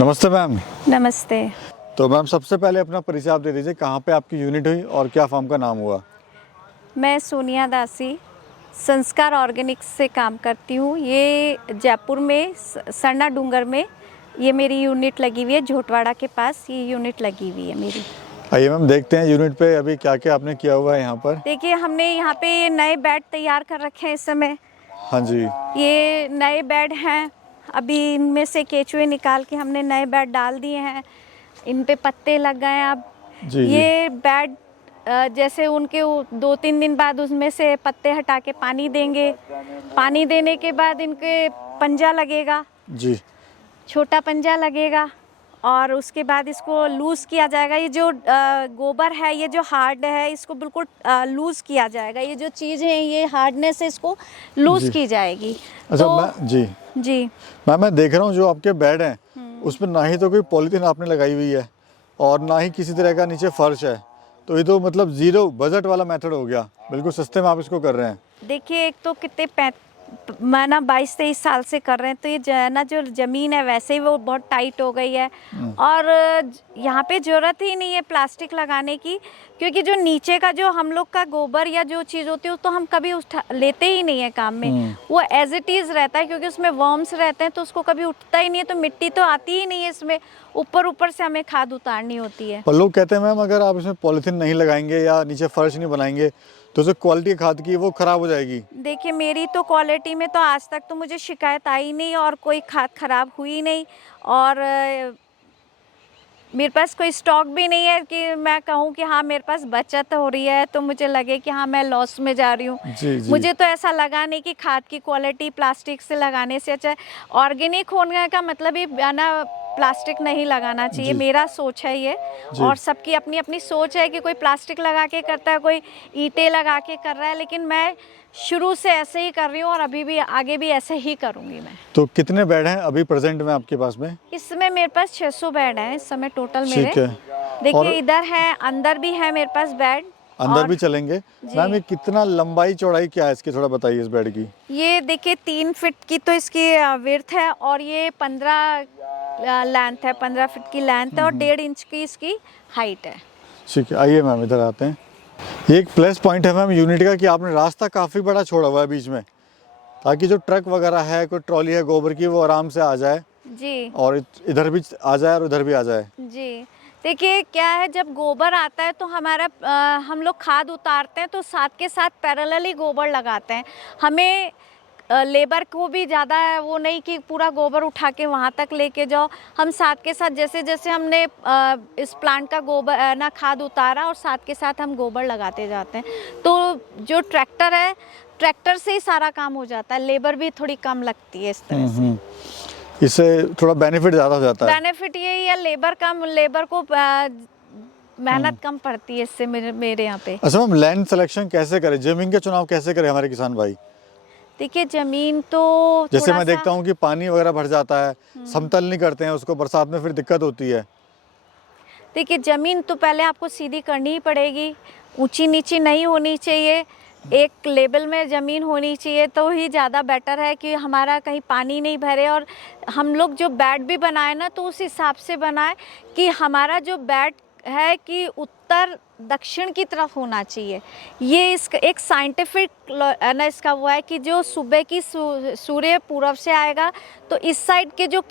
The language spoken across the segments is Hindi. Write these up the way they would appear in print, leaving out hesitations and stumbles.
नमस्ते मैम। नमस्ते। तो मैम सबसे पहले अपना परिचय आप दे दीजिए, कहाँ पे आपकी यूनिट हुई और क्या फॉर्म का नाम हुआ? मैं सोनिया दासी संस्कार ऑर्गेनिक्स से काम करती हूँ। ये जयपुर में सरना डूंगर में ये मेरी यूनिट लगी हुई है। झोटवाड़ा के पास ये यूनिट लगी हुई है मेरी। आइए मैम देखते हैं यूनिट पे अभी क्या क्या आपने किया हुआ है यहाँ पर। देखिए, हमने यहाँ पे ये नए बेड तैयार कर रखे हैं इस समय। हाँ जी। ये नए बेड हैं। अभी इनमें से केचुए निकाल के हमने नए बेड डाल दिए हैं। इन पे पत्ते लग गए हैं अब। जी जी। ये बेड जैसे उनके 2-3 दिन बाद उसमें से पत्ते हटा के पानी देंगे। पानी देने के बाद इनके पंजा लगेगा, जी छोटा पंजा लगेगा और उसके बाद इसको लूज़ किया जाएगा। ये जो गोबर है, ये जो हार्ड है, इसको बिल्कुल लूज़ किया जाएगा। ये जो चीज़ है, ये हार्डनेस है, इसको लूज़ जी। की जाएगी। अच्छा तो मैं जी जी मैम, मैं देख रहा हूँ जो आपके बेड हैं उसमें ना ही तो कोई पॉलीथीन आपने लगाई हुई है और ना ही किसी तरह का नीचे फर्श है। तो ये तो मतलब ज़ीरो बजट वाला मेथड हो गया, बिल्कुल सस्ते में आप इसको कर रहे हैं। देखिए, एक तो कितने मैं ना 22-23 साल से कर रहे हैं, तो ये ना जो ज़मीन है वैसे ही वो बहुत टाइट हो गई है। और यहाँ पे ज़रूरत ही नहीं है प्लास्टिक लगाने की, क्योंकि जो नीचे का जो हम लोग का गोबर या जो चीज़ होती है वो तो हम कभी लेते ही नहीं है काम में। वो एज इट इज़ रहता है, क्योंकि उसमें वर्म्स रहते हैं तो उसको कभी उठता ही नहीं है, तो मिट्टी तो आती ही नहीं है इसमें। ऊपर ऊपर से हमें खाद उतारनी होती है। पर लोग कहते हैं मैम अगर आप इसमें पॉलीथीन नहीं लगाएंगे या नीचे फर्श नहीं बनाएंगे तो जो क्वालिटी खाद की वो ख़राब हो जाएगी। देखिए, मेरी तो क्वालिटी में तो आज तक तो मुझे शिकायत आई नहीं और कोई खाद खराब हुई नहीं। और मेरे पास कोई स्टॉक भी नहीं है कि मैं कहूँ कि हाँ मेरे पास बचत हो रही है तो मुझे लगे कि हाँ मैं लॉस में जा रही हूँ। जी जी। मुझे तो ऐसा लगा नहीं कि खाद की क्वालिटी प्लास्टिक से लगाने से अच्छा है। ऑर्गेनिक होने का मतलब ही ना प्लास्टिक नहीं लगाना चाहिए, जी मेरा सोच है ये। जी। और सबकी अपनी अपनी सोच है कि कोई प्लास्टिक लगा के करता है, कोई ईंटें लगा के कर रहा है, लेकिन मैं शुरू से ऐसे ही कर रही हूँ और अभी भी आगे भी ऐसे ही करूँगी मैं। तो कितने बेड हैं अभी प्रेजेंट में आपके पास में? इस समय मेरे पास 600 बेड हैं इस समय टोटल मेरे। ठीक है। देखिए, और इधर है, अंदर भी है मेरे पास बेड। अंदर और भी चलेंगे। जी। मैम ये कितना लंबाई चौड़ाई क्या है इसकी, थोड़ा बताइए इस बेड की। ये देखिए 3 फीट की तो इसकी विड्थ है और ये 15 लेंथ है, 15 फीट की लेंथ है और 1.5 इंच की इसकी हाइट है। ठीक है, आइए मैम इधर आते हैं। ये एक प्लस पॉइंट है मैम यूनिट का कि आपने रास्ता काफ़ी बड़ा छोड़ा हुआ है बीच में, ताकि जो ट्रक वगैरह है, कोई ट्रॉली है गोबर की, वो आराम से आ जाए जी और इधर भी आ जाए और उधर भी आ जाए। जी। देखिए, क्या है, जब गोबर आता है तो हमारा हम लोग खाद उतारते हैं तो साथ के साथ पैरेलली गोबर लगाते हैं। हमें लेबर को भी ज़्यादा वो नहीं कि पूरा गोबर उठा के वहाँ तक लेके जाओ। हम साथ के साथ जैसे जैसे हमने इस प्लांट का गोबर ना खाद उतारा और साथ के साथ हम गोबर लगाते जाते हैं। तो जो ट्रैक्टर है, ट्रैक्टर से ही सारा काम हो जाता है, लेबर भी थोड़ी कम लगती है इस तरह से। इससे थोड़ा बेनिफिट ज़्यादा हो जाता है। बेनिफिट यही है, लेबर को मेहनत कम पड़ती है इससे मेरे यहाँ पे। अच्छा मैम, लैंड सिलेक्शन कैसे करें, जमीन का चुनाव कैसे करें हमारे किसान भाई? देखिए, ज़मीन तो जैसे थोड़ा मैं सा देखता हूँ कि पानी वगैरह भर जाता है, समतल नहीं करते हैं उसको, बरसात में फिर दिक्कत होती है। देखिए, ज़मीन तो पहले आपको सीधी करनी ही पड़ेगी, ऊंची नीची नहीं होनी चाहिए, एक लेवल में ज़मीन होनी चाहिए तो ही ज़्यादा बेटर है कि हमारा कहीं पानी नहीं भरे। और हम लोग जो बेड भी बनाए ना तो उस हिसाब से बनाए कि हमारा जो बेड है कि उत्तर दक्षिण की तरफ होना चाहिए। ये इसका एक साइंटिफिक ना इसका वो है कि जो सुबह की सूर्य पूरब से आएगा तो इस साइड के जो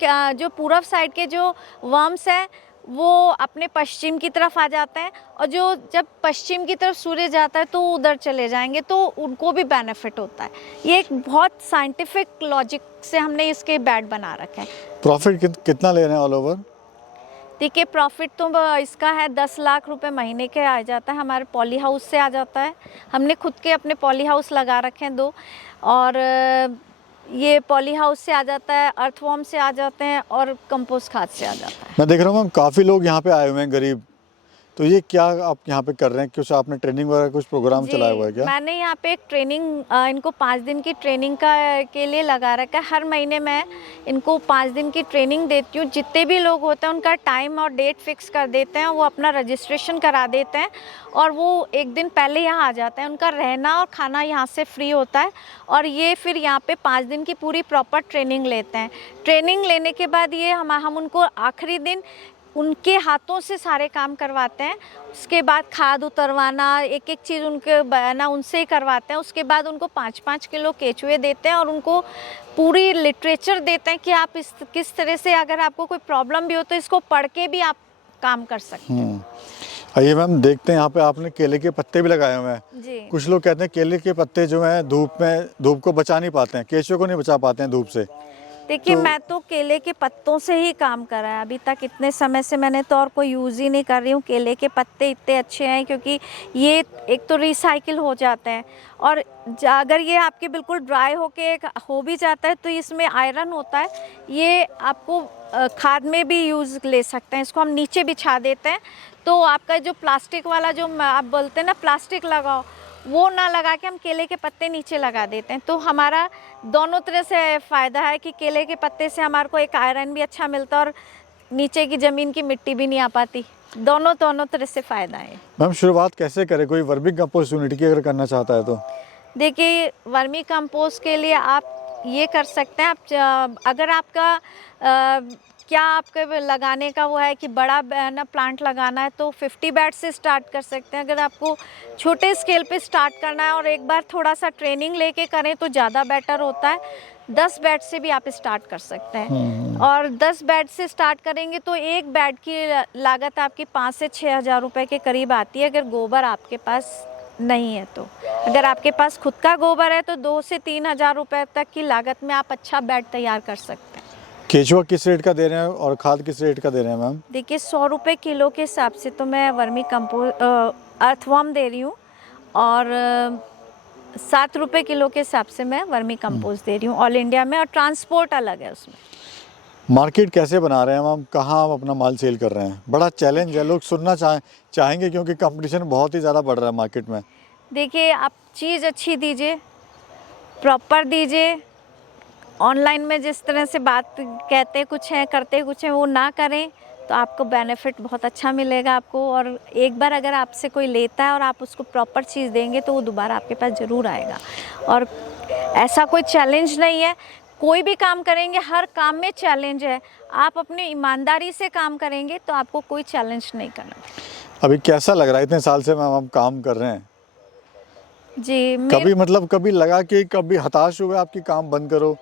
पूरब साइड के जो वर्म्स हैं वो अपने पश्चिम की तरफ आ जाते हैं, और जो जब पश्चिम की तरफ सूर्य जाता है तो उधर चले जाएंगे, तो उनको भी बेनिफिट होता है। ये एक बहुत साइंटिफिक लॉजिक से हमने इसके बेड बना रखे हैं। प्रॉफिट कितना ले रहे हैं ऑल ओवर? देखिए, प्रॉफिट तो इसका है 10 लाख रुपए महीने के आ जाता है, हमारे पॉली हाउस से आ जाता है। हमने खुद के अपने पॉली हाउस लगा रखे हैं 2, और ये पॉली हाउस से आ जाता है, अर्थवॉर्म से आ जाते हैं और कंपोस्ट खाद से आ जाता है। मैं देख रहा हूँ मैम काफ़ी लोग यहाँ पे आए हुए हैं गरीब, तो ये क्या आप यहाँ पे कर रहे हैं? कुछ आपने ट्रेनिंग वगैरह कुछ प्रोग्राम चलाया हुआ है क्या? मैंने यहाँ पे एक ट्रेनिंग इनको 5 दिन की ट्रेनिंग के लिए लगा रखा है। हर महीने मैं इनको 5 दिन की ट्रेनिंग देती हूँ। जितने भी लोग होते हैं उनका टाइम और डेट फिक्स कर देते हैं, वो अपना रजिस्ट्रेशन करा देते हैं और वो एक दिन पहले यहाँ आ जाते हैं। उनका रहना और खाना यहाँ से फ्री होता है और ये फिर यहाँ पे 5 दिन की पूरी प्रॉपर ट्रेनिंग लेते हैं। ट्रेनिंग लेने के बाद ये हम उनको आखिरी दिन उनके हाथों से सारे काम करवाते हैं। उसके बाद खाद उतरवाना, एक एक चीज़ उनके बयाना उनसे ही करवाते हैं। उसके बाद उनको 5-5 किलो केचुए देते हैं और उनको पूरी लिटरेचर देते हैं कि आप किस तरह से, अगर आपको कोई प्रॉब्लम भी हो तो इसको पढ़ के भी आप काम कर सकते हैं। आइए मैम, देखते हैं यहाँ पे आपने केले के पत्ते भी लगाए हुए हैं जी। कुछ लोग कहते हैं केले के पत्ते जो हैं धूप को बचा नहीं पाते हैं, केचुए को नहीं बचा पाते हैं धूप से। देखिए मैं तो केले के पत्तों से ही काम करा है अभी तक, इतने समय से मैंने तो और कोई यूज़ ही नहीं कर रही हूँ। केले के पत्ते इतने अच्छे हैं क्योंकि ये एक तो रिसाइकिल हो जाते हैं और अगर ये आपके बिल्कुल ड्राई होके हो भी जाता है तो इसमें आयरन होता है। ये आपको खाद में भी यूज़ ले सकते हैं। इसको हम नीचे बिछा देते हैं तो आपका जो प्लास्टिक वाला जो आप बोलते हैं ना प्लास्टिक लगाओ, वो ना लगा के हम केले के पत्ते नीचे लगा देते हैं। तो हमारा दोनों तरह से फ़ायदा है कि केले के पत्ते से हमारे को एक आयरन भी अच्छा मिलता है और नीचे की ज़मीन की मिट्टी भी नहीं आ पाती। दोनों तरह से फ़ायदा है। मैम शुरुआत कैसे करें, कोई वर्मी कंपोस्ट यूनिट की अगर करना चाहता है तो? देखिए वर्मी कंपोस्ट के लिए आप ये कर सकते हैं, आप अगर आपका क्या आपके लगाने का वो है कि बड़ा ना प्लांट लगाना है तो 50 बेड से स्टार्ट कर सकते हैं। अगर आपको छोटे स्केल पे स्टार्ट करना है और एक बार थोड़ा सा ट्रेनिंग लेके करें तो ज़्यादा बेटर होता है। 10 बेड से भी आप स्टार्ट कर सकते हैं और 10 बेड से स्टार्ट करेंगे तो एक बेड की लागत आपकी 5 से 6 हज़ार रुपये के करीब आती है, अगर गोबर आपके पास नहीं है तो। अगर आपके पास खुद का गोबर है तो 2 से 3 हज़ार रुपये तक की लागत में आप अच्छा बेड तैयार कर सकते हैं। केचुआ किस रेट का दे रहे हैं और खाद किस रेट का दे रहे हैं मैम? देखिए 100 रुपये किलो के हिसाब से तो मैं वर्मी कंपोस्ट अर्थवर्म दे रही हूँ और 7 रुपये किलो के हिसाब से मैं वर्मी कंपोस्ट दे रही हूँ ऑल इंडिया में, और ट्रांसपोर्ट अलग है उसमें। मार्केट कैसे बना रहे हैं मैम, कहाँ आप अपना माल सेल कर रहे हैं? बड़ा चैलेंज है, लोग सुनना चाहेंगे क्योंकि कंपटीशन बहुत ही ज़्यादा बढ़ रहा है मार्केट में। देखिए आप चीज़ अच्छी दीजिए, प्रॉपर दीजिए। ऑनलाइन में जिस तरह से बात कहते कुछ हैं करते कुछ हैं, वो ना करें तो आपको बेनिफिट बहुत अच्छा मिलेगा आपको। और एक बार अगर आपसे कोई लेता है और आप उसको प्रॉपर चीज़ देंगे तो वो दोबारा आपके पास ज़रूर आएगा। और ऐसा कोई चैलेंज नहीं है, कोई भी काम करेंगे हर काम में चैलेंज है। आप अपनी ईमानदारी से काम करेंगे तो आपको कोई चैलेंज नहीं करना। अभी कैसा लग रहा है, इतने साल से मैम आप काम कर रहे हैं? जी कभी लगा कि कभी हताश हुए आपकी काम बंद करो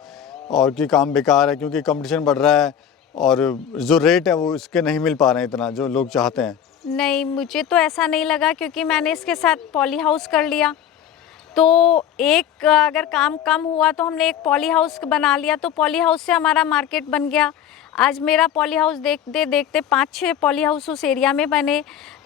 और कि काम बेकार है क्योंकि कंपटीशन बढ़ रहा है और जो रेट है वो इसके नहीं मिल पा रहे हैं इतना जो लोग चाहते हैं? नहीं, मुझे तो ऐसा नहीं लगा क्योंकि मैंने इसके साथ पॉली हाउस कर लिया। तो एक अगर काम कम हुआ तो हमने एक पॉली हाउस बना लिया तो पॉली हाउस से हमारा मार्केट बन गया। आज मेरा पॉली हाउस देखते देखते 5-6 पॉली हाउस उस एरिया में बने,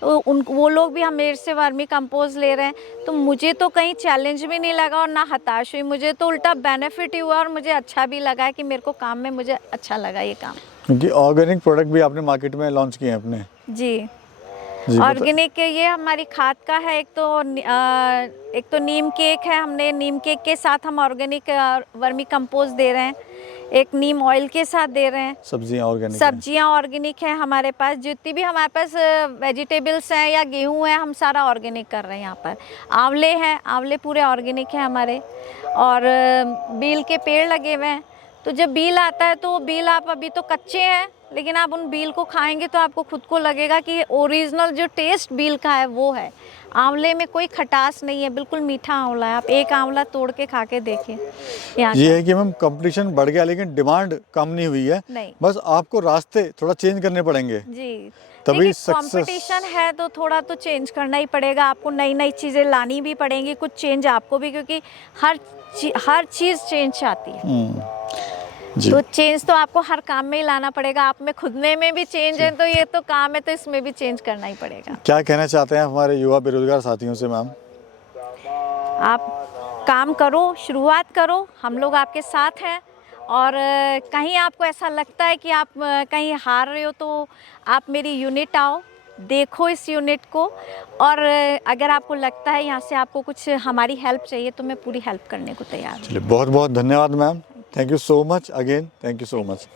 वो लोग भी हम मेरे से वर्मी कंपोज ले रहे हैं। तो मुझे तो कहीं चैलेंज भी नहीं लगा और ना हताश हुई, मुझे तो उल्टा बेनिफिट ही हुआ और मुझे अच्छा भी लगा कि मेरे को काम में मुझे अच्छा लगा ये काम। क्योंकि ऑर्गेनिक प्रोडक्ट भी आपने मार्केट में लॉन्च किए हैं अपने? जी ऑर्गेनिक ये हमारी खाद का है। एक तो नीम केक है, हमने नीम केक के साथ हम ऑर्गेनिक वर्मी कंपोस्ट दे रहे हैं। एक नीम ऑयल के साथ दे रहे हैं। सब्जियां ऑर्गेनिक हैं हमारे पास, जितनी भी हमारे पास वेजिटेबल्स हैं या गेहूं है हम सारा ऑर्गेनिक कर रहे हैं यहाँ पर। आंवले हैं, आंवले पूरे ऑर्गेनिक हैं हमारे, और बील के पेड़ लगे हुए हैं। तो जब बील आता है तो बील आप अभी तो कच्चे हैं लेकिन आप उन बील को खाएंगे तो आपको खुद को लगेगा कि ओरिजिनल जो टेस्ट बील का है वो है। आंवले में कोई खटास नहीं है, बिल्कुल मीठा आंवला है। आप एक आंवला तोड़ के खा के देखिए। ये है कि मैम कंपटीशन बढ़ गया लेकिन डिमांड कम नहीं हुई है, नहीं। बस आपको रास्ते थोड़ा चेंज करने पड़ेंगे जी, तभी कंपटीशन है तो थोड़ा तो चेंज करना ही पड़ेगा। आपको नई नई चीज़ें लानी भी पड़ेंगी, कुछ चेंज आपको भी, क्योंकि हर चीज़ चेंज चाहती है। तो चेंज तो आपको हर काम में ही लाना पड़ेगा। आप में खुद में भी चेंज है तो ये तो काम है, तो इसमें भी चेंज करना ही पड़ेगा। क्या कहना चाहते हैं हमारे युवा बेरोजगार साथियों से मैम? आप काम करो, शुरुआत करो, हम लोग आपके साथ हैं। और कहीं आपको ऐसा लगता है कि आप कहीं हार रहे हो तो आप मेरी यूनिट आओ, देखो इस यूनिट को, और अगर आपको लगता है यहाँ से आपको कुछ हमारी हेल्प चाहिए तो मैं पूरी हेल्प करने को तैयार हूँ। चलिए बहुत बहुत धन्यवाद ma'am, thank you so much again, thank you so much.